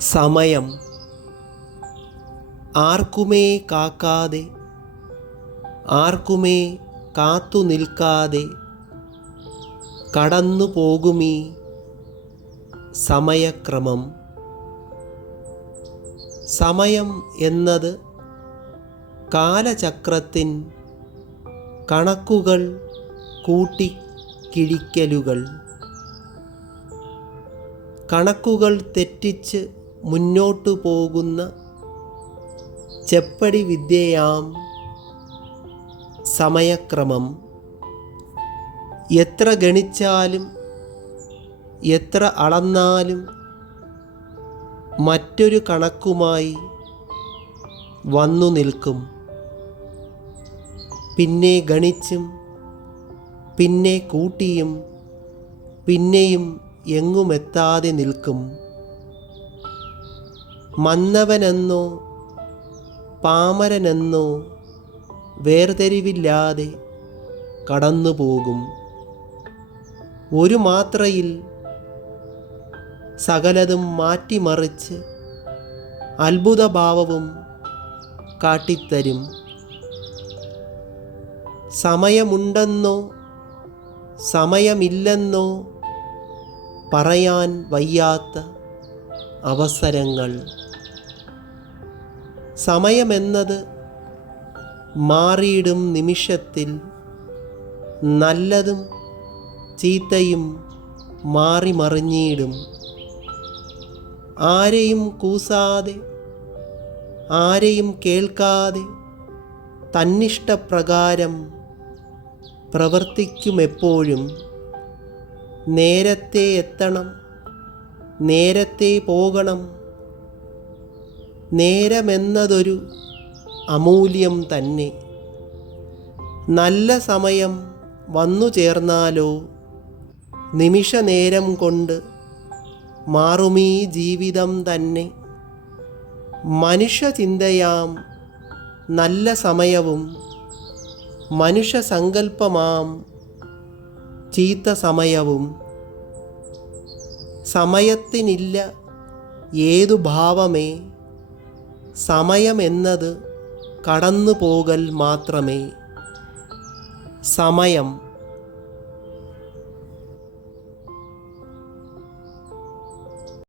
സമയം ആർക്കുമേ കാക്കാതെ, ആർക്കുമേ കാത്തു നിൽക്കാതെ കടന്നു പോകുമീ സമയക്രമം. സമയം എന്നത് കാലചക്രത്തിൻ കണക്കുകൾ കൂട്ടിക്കിഴിക്കലുകൾ. കണക്കുകൾ തെറ്റിച്ച് മുന്നോട്ടു പോകുന്ന ചെപ്പടി വിദ്യയാം സമയക്രമം. എത്ര ഗണിച്ചാലും എത്ര അളന്നാലും മറ്റൊരു കണക്കുമായി വന്നു നിൽക്കും. പിന്നെ ഗണിച്ചും പിന്നെ കൂട്ടിയും പിന്നെയും എങ്ങുമെത്താതെ നിൽക്കും. മന്നവനെന്നോ പാമരനെന്നോ വേർതിരിവില്ലാതെ കടന്നുപോകും. ഒരു മാത്രയിൽ സകലതും മാറ്റിമറിച്ച് അത്ഭുതഭാവവും കാട്ടിത്തരും. സമയമുണ്ടെന്നോ സമയമില്ലെന്നോ പറയാൻ വയ്യാത്ത അവസരങ്ങൾ. സമയമെന്നത് മാറിയിടും നിമിഷത്തിൽ നല്ലതും ചീത്തയും മാറി മറിഞ്ഞിടും. ആരെയും കൂസാതെ ആരെയും കേൾക്കാതെ തന്നിഷ്ടപ്രകാരം പ്രവർത്തിക്കുമെപ്പോഴും. നേരത്തെ എത്തണം, നേരത്തെ പോകണം. നേരമെന്നതൊരു അമൂല്യം തന്നെ. നല്ല സമയം വന്നു ചേർന്നാലോ നിമിഷനേരം കൊണ്ട് മാറുമീ ജീവിതം തന്നെ. മനുഷ്യചിന്തയാം നല്ല സമയവും മനുഷ്യസങ്കല്പമാം ചീത്ത സമയവും. സമയത്തിനില്ല ഏതു ഭാവമേ, സമയമെന്നത് കടന്നു പോകൽ മാത്രമേ. സമയം